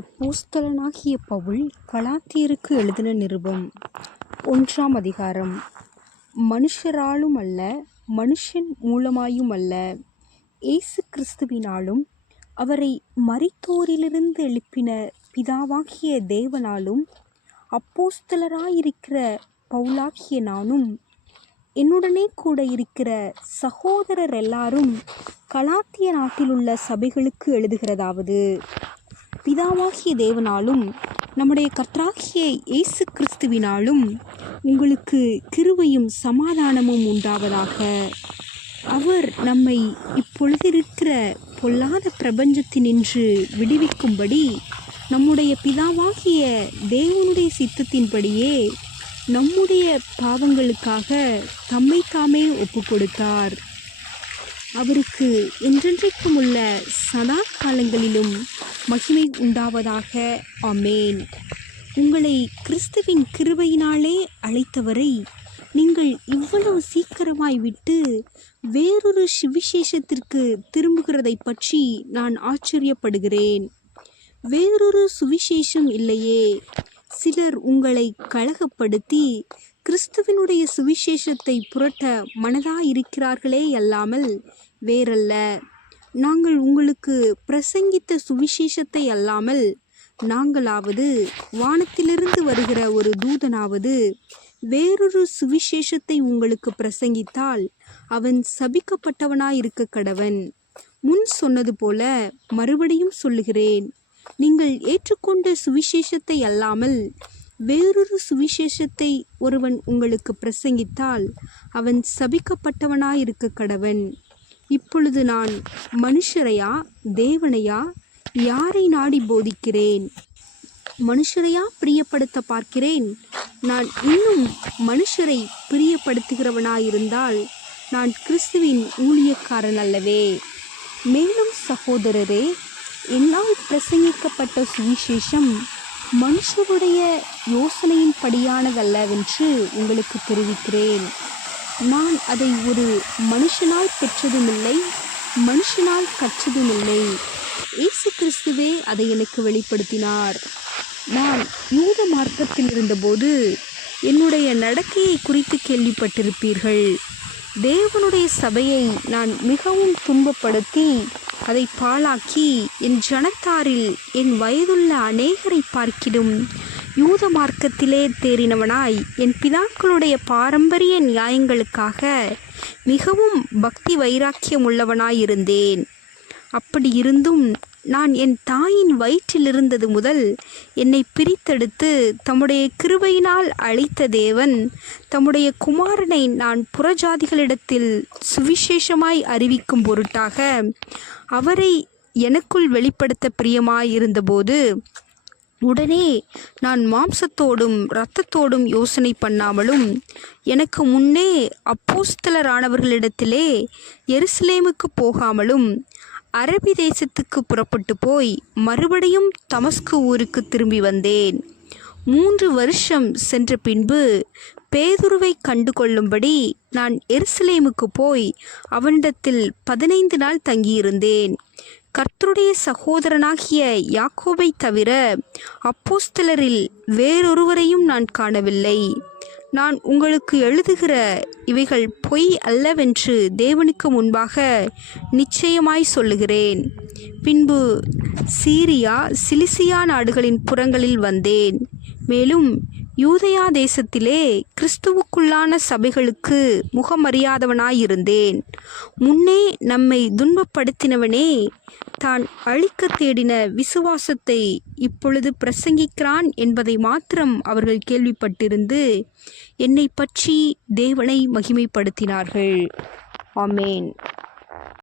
அப்போஸ்தலனாகிய பவுல் கலாத்தியருக்கு எழுதின நிருபம் 1 அதிகாரம். மனுஷராலும் அல்ல, மனுஷன் மூலமாயுமல்ல, இயேசு கிறிஸ்துவினாலும் அவரை மரித்தோரிலிருந்து எழுப்பின பிதாவாகிய தேவனாலும் அப்போஸ்தலராயிருக்கிற பவுலாகிய நானும் என்னுடனே கூட இருக்கிற சகோதரர் எல்லாரும் கலாத்திய நாட்டிலுள்ள சபைகளுக்கு எழுதுகிறதாவது: பிதாவாகிய தேவனாலும் நம்முடைய கர்த்தராகிய இயேசு கிறிஸ்துவினாலும் உங்களுக்கு கிருபையும் சமாதானமும் உண்டாவதாக. அவர் நம்மை இப்பொழுதிருக்கிற பொல்லாத பிரபஞ்சத்தினின்று விடுவிக்கும்படி நம்முடைய பிதாவாகிய தேவனுடைய சித்தத்தின்படியே நம்முடைய பாவங்களுக்காக தம்மை தாமே ஒப்புக்கொடுத்தார். அவருக்கு என்றென்றைக்கும் உள்ள சதா காலங்களிலும் மகிமை உண்டாவதாக. ஆமேன். உங்களை கிறிஸ்துவின் கிருபையினாலே அழைத்தவரை நீங்கள் இவ்வளவு சீக்கிரமாய் விட்டு வேறொரு சுவிசேஷத்திற்கு திரும்புகிறதை பற்றி நான் ஆச்சரியப்படுகிறேன். வேறொரு சுவிசேஷம் இல்லையே. சிலர் உங்களை கலகப்படுத்தி கிறிஸ்துவினுடைய சுவிசேஷத்தை புரட்ட மனதாயிருக்கிறார்களே அல்லாமல் வேறல்ல. நாங்கள் உங்களுக்கு பிரசங்கித்த சுவிசேஷத்தை அல்லாமல் நாங்களாவது வானத்திலிருந்து வருகிற ஒரு தூதனாவது வேறொரு சுவிசேஷத்தை உங்களுக்கு பிரசங்கித்தால் அவன் சபிக்கப்பட்டவனாயிருக்க கடவன். முன் சொன்னது போல மறுபடியும் சொல்லுகிறேன், நீங்கள் ஏற்றுக்கொண்ட சுவிசேஷத்தை அல்லாமல் வேறொரு சுவிசேஷத்தை ஒருவன் உங்களுக்கு பிரசங்கித்தால் அவன் சபிக்கப்பட்டவனாயிருக்க கடவன். இப்பொழுது நான் மனுஷரையா தேவனையா யாரை நாடி போதிக்கிறேன்? மனுஷரையா பிரியப்படுத்த பார்க்கிறேன்? நான் இன்னும் மனுஷரை பிரியப்படுத்துகிறவனாயிருந்தால் நான் கிறிஸ்துவின் ஊழியக்காரன் அல்லவே. மேலும் சகோதரரே, என்னால் பிரசங்கிக்கப்பட்ட சுவிசேஷம் மனுஷருடைய யோசனையின் படியானதல்லவென்று உங்களுக்கு தெரிவிக்கிறேன். நான் அதை ஒரு மனுஷனால் பெற்றதுமில்லை, மனுஷனால் கற்றதுமில்லை. இயேசு கிறிஸ்துவே அதை எனக்கு வெளிப்படுத்தினார். நான் யூத மார்க்கத்தில் இருந்தபோது என்னுடைய நடக்கையை குறித்து கேள்விப்பட்டிருப்பீர்கள். தேவனுடைய சபையை நான் மிகவும் துன்பப்படுத்தி அதை பாழாக்கி என் ஜனத்தாரில் என் வயதுள்ள அநேகரை பார்க்கிலும் யூத மார்க்கத்திலே தேறினவனாய் என் பிதாக்களுடைய பாரம்பரிய நியாயங்களுக்காக மிகவும் பக்தி வைராக்கியம் உள்ளவனாயிருந்தேன். அப்படி இருந்தும் நான் என் தாயின் வயிற்றில் இருந்தது முதல் என்னை பிரித்தெடுத்து தம்முடைய கிருபையினால் அழைத்த தேவன் தம்முடைய குமாரனை நான் புறஜாதிகளிடத்தில் சுவிசேஷமாய் அறிவிக்கும் பொருட்டாக அவரை எனக்குள் வெளிப்படுத்த பிரியமாயிருந்தபோது உடனே நான் மாம்சத்தோடும் இரத்தத்தோடும் யோசனை பண்ணாமலும் எனக்கு முன்னே அப்போஸ்தலரானவர்களிடத்திலே எருசலேமுக்கு போகாமலும் அரபி தேசத்துக்கு புறப்பட்டு போய் மறுபடியும் தமஸ்கு ஊருக்கு திரும்பி வந்தேன். 3 வருஷம் சென்ற பின்பு பேதுருவை கண்டு கொள்ளும்படி நான் எருசலேமுக்கு போய் அவனிடத்தில் 15 நாள் தங்கியிருந்தேன். கர்த்தருடைய சகோதரனாகிய யாக்கோபை தவிர அப்போஸ்தலரில் வேறொருவரையும் நான் காணவில்லை. நான் உங்களுக்கு எழுதுகிற இவைகள் பொய் அல்லவென்று தேவனுக்கு முன்பாக நிச்சயமாய் சொல்லுகிறேன். பின்பு சீரியா சிலிசியா நாடுகளின் புறங்களில் வந்தேன். மேலும் யூதயா தேசத்திலே கிறிஸ்துவுக்குள்ளான சபைகளுக்கு முகமறியாதவனாயிருந்தேன். முன்னே நம்மை துன்பப்படுத்தினவனே தான் அழிக்க தேடின விசுவாசத்தை இப்பொழுது பிரசங்கிக்கிறான் என்பதை மாத்திரம் அவர்கள் கேள்விப்பட்டிருந்து என்னை பற்றி தேவனை மகிமைப்படுத்தினார்கள். ஆமேன்.